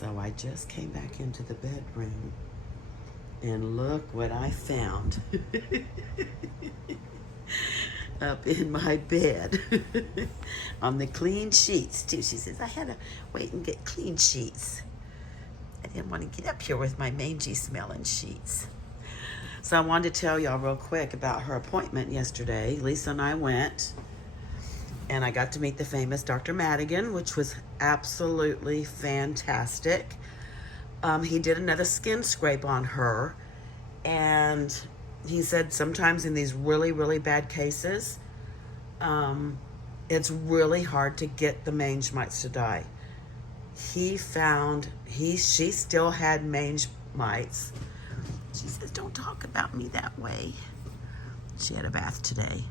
So I just came back into the bedroom and look what I found up in my bed on the clean sheets too. She says, I had to wait and get clean sheets. I didn't want to get up here with my mangy smelling sheets. So I wanted to tell y'all real quick about her appointment yesterday. Lisa and I went, and I got to meet the famous Dr. Madigan, which was absolutely fantastic. He did another skin scrape on her, and he said sometimes in these really, really bad cases, it's really hard to get the mange mites to die. She still had mange mites. She says, don't talk about me that way. She had a bath today.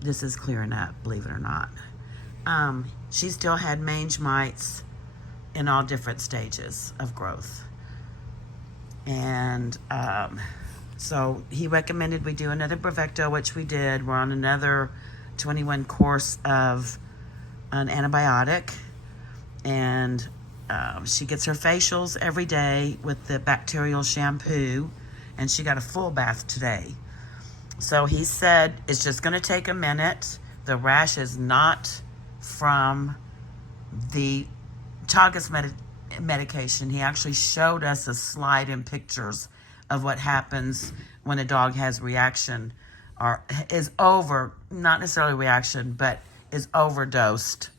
This is clearing up, believe it or not. She still had mange mites in all different stages of growth. And so he recommended we do another Bravecto, which we did. We're on another 21 course of an antibiotic. And she gets her facials every day with the bacterial shampoo. And she got a full bath today. So he said it's just going to take a minute. The rash is not from the Chagas medication. He actually showed us a slide and pictures of what happens when a dog has reaction or is not necessarily reaction, but is overdosed.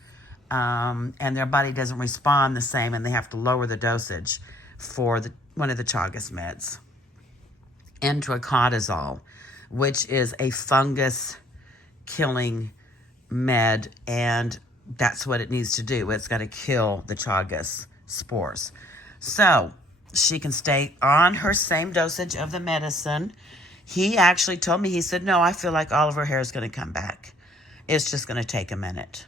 And their body doesn't respond the same, and they have to lower the dosage for one of the Chagas meds. Entrecotazole, which is a fungus-killing med, and that's what it needs to do. It's got to kill the Chagas spores. So she can stay on her same dosage of the medicine. He actually told me, he said, no, I feel like all of her hair is going to come back. It's just going to take a minute.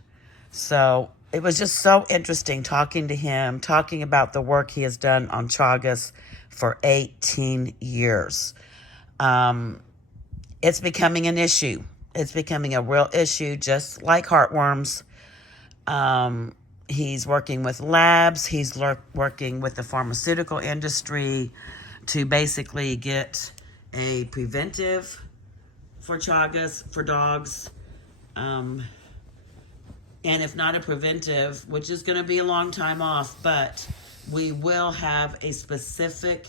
So it was just so interesting talking to him, talking about the work he has done on Chagas for 18 years. It's becoming an issue. It's becoming a real issue, just like heartworms. He's working with labs. He's working with the pharmaceutical industry to basically get a preventive for Chagas for dogs. And if not a preventive, which is going to be a long time off, but we will have a specific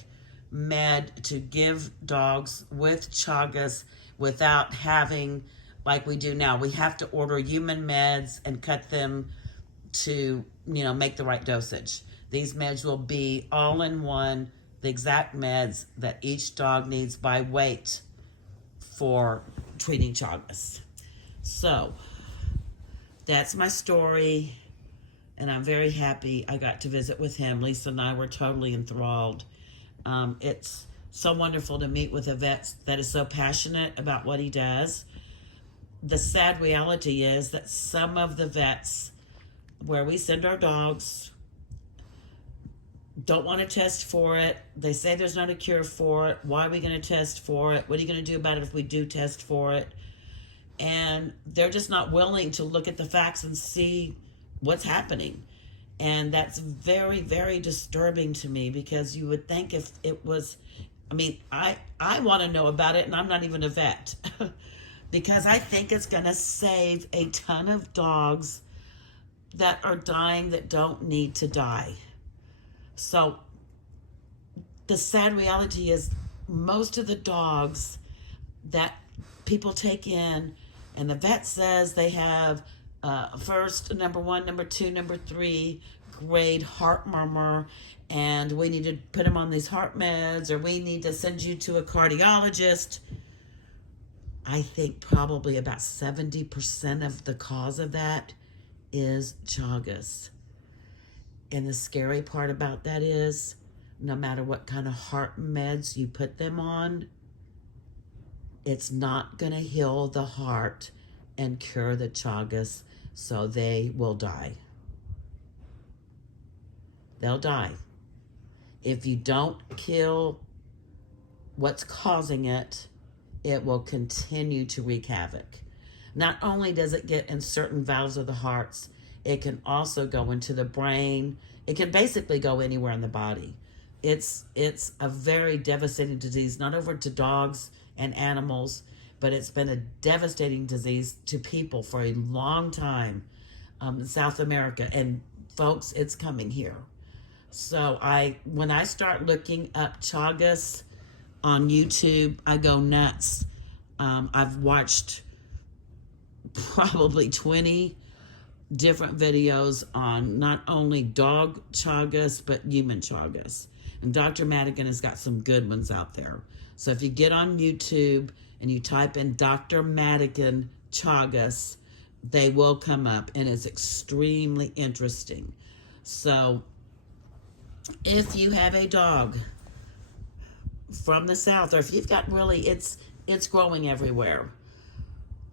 med to give dogs with Chagas without having, like we do now, we have to order human meds and cut them to, make the right dosage. These meds will be all in one, the exact meds that each dog needs by weight for treating Chagas. So that's my story, and I'm very happy I got to visit with him. Lisa and I were totally enthralled. It's so wonderful to meet with a vet that is so passionate about what he does. The sad reality is that some of the vets where we send our dogs don't want to test for it. They say there's not a cure for it. Why are we going to test for it? What are you going to do about it if we do test for it? And they're just not willing to look at the facts and see what's happening. And that's very, very disturbing to me, because you would think if it was, I want to know about it, and I'm not even a vet, because I think it's going to save a ton of dogs that are dying that don't need to die. So the sad reality is most of the dogs that people take in, and the vet says they have first, number 1, number 2, number 3 grade heart murmur, and we need to put them on these heart meds, or we need to send you to a cardiologist. I think probably about 70% of the cause of that is Chagas. And the scary part about that is, no matter what kind of heart meds you put them on, it's not going to heal the heart and cure the Chagas, so they will die. They'll die. If you don't kill what's causing it, it will continue to wreak havoc. Not only does it get in certain valves of the hearts, It can also go into the brain. It can basically go anywhere in the body. It's a very devastating disease, not over to dogs and animals, but it's been a devastating disease to people for a long time in South America. And folks, it's coming here. So when I start looking up Chagas on YouTube, I go nuts. I've watched probably 20 different videos on not only dog Chagas, but human Chagas. And Dr. Madigan has got some good ones out there. So if you get on YouTube and you type in Dr. Madigan Chagas, they will come up, and it's extremely interesting. So if you have a dog from the South, or if you've got really, it's growing everywhere.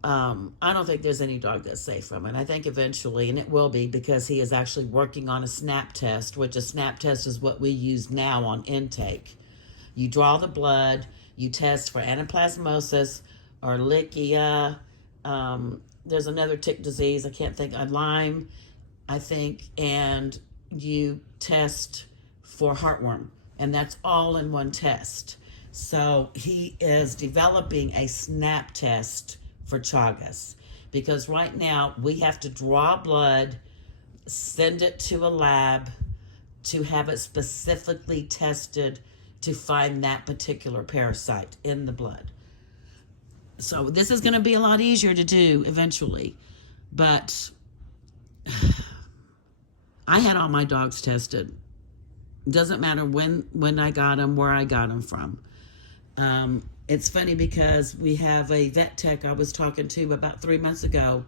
I don't think there's any dog that's safe from it. I think eventually, and it will be, because he is actually working on a SNAP test, which a SNAP test is what we use now on intake. You draw the blood, you test for anaplasmosis or Lycia. There's another tick disease, I can't think, Lyme, I think, and you test for heartworm, and that's all in one test. So he is developing a SNAP test for Chagas, because right now we have to draw blood, send it to a lab to have it specifically tested to find that particular parasite in the blood. So this is going to be a lot easier to do eventually, but I had all my dogs tested. It doesn't matter when I got them, where I got them from. It's funny because we have a vet tech I was talking to about 3 months ago,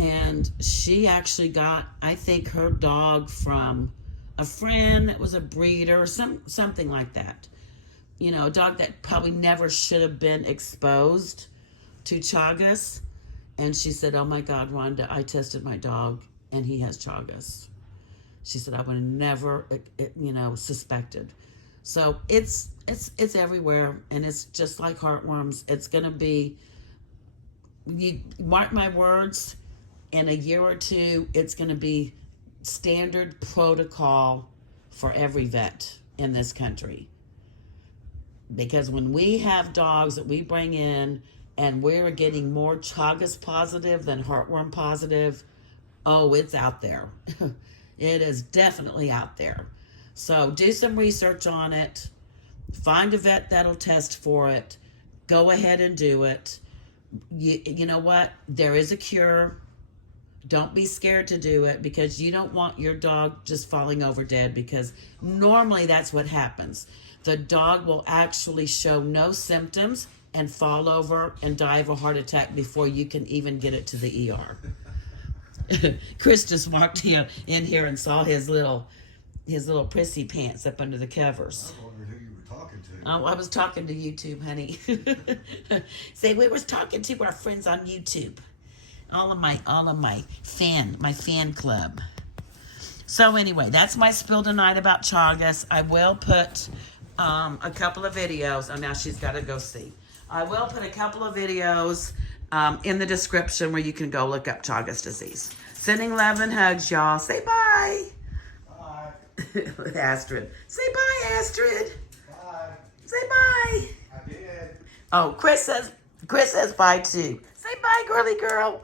and she actually got, I think, her dog from a friend that was a breeder or something like that. You know, a dog that probably never should have been exposed to Chagas. And she said, "Oh my God, Rhonda, I tested my dog and he has Chagas." She said, "I would have never, suspected." So it's everywhere, and it's just like heartworms. It's going to be, you mark my words, in a year or two, it's going to be standard protocol for every vet in this country. Because when we have dogs that we bring in and we're getting more Chagas positive than heartworm positive, oh, it's out there. It is definitely out there. So do some research on it. Find a vet that'll test for it. Go ahead and do it. You know what? There is a cure. Don't be scared to do it, because you don't want your dog just falling over dead, because normally that's what happens. The dog will actually show no symptoms and fall over and die of a heart attack before you can even get it to the ER. Chris just walked in here and saw his little prissy pants up under the covers. I wondered who you were talking to. Oh, I was talking to YouTube, honey. See, we were talking to our friends on YouTube. All of my fan club. So anyway, that's my spiel tonight about Chagas. I will put a couple of videos. Oh, now she's got to go see. I will put a couple of videos in the description where you can go look up Chagas disease. Sending love and hugs, y'all. Say bye. Bye. With Astrid. Say bye, Astrid. Bye. Say bye. I did. Oh, Chris says bye too. Say bye, girly girl.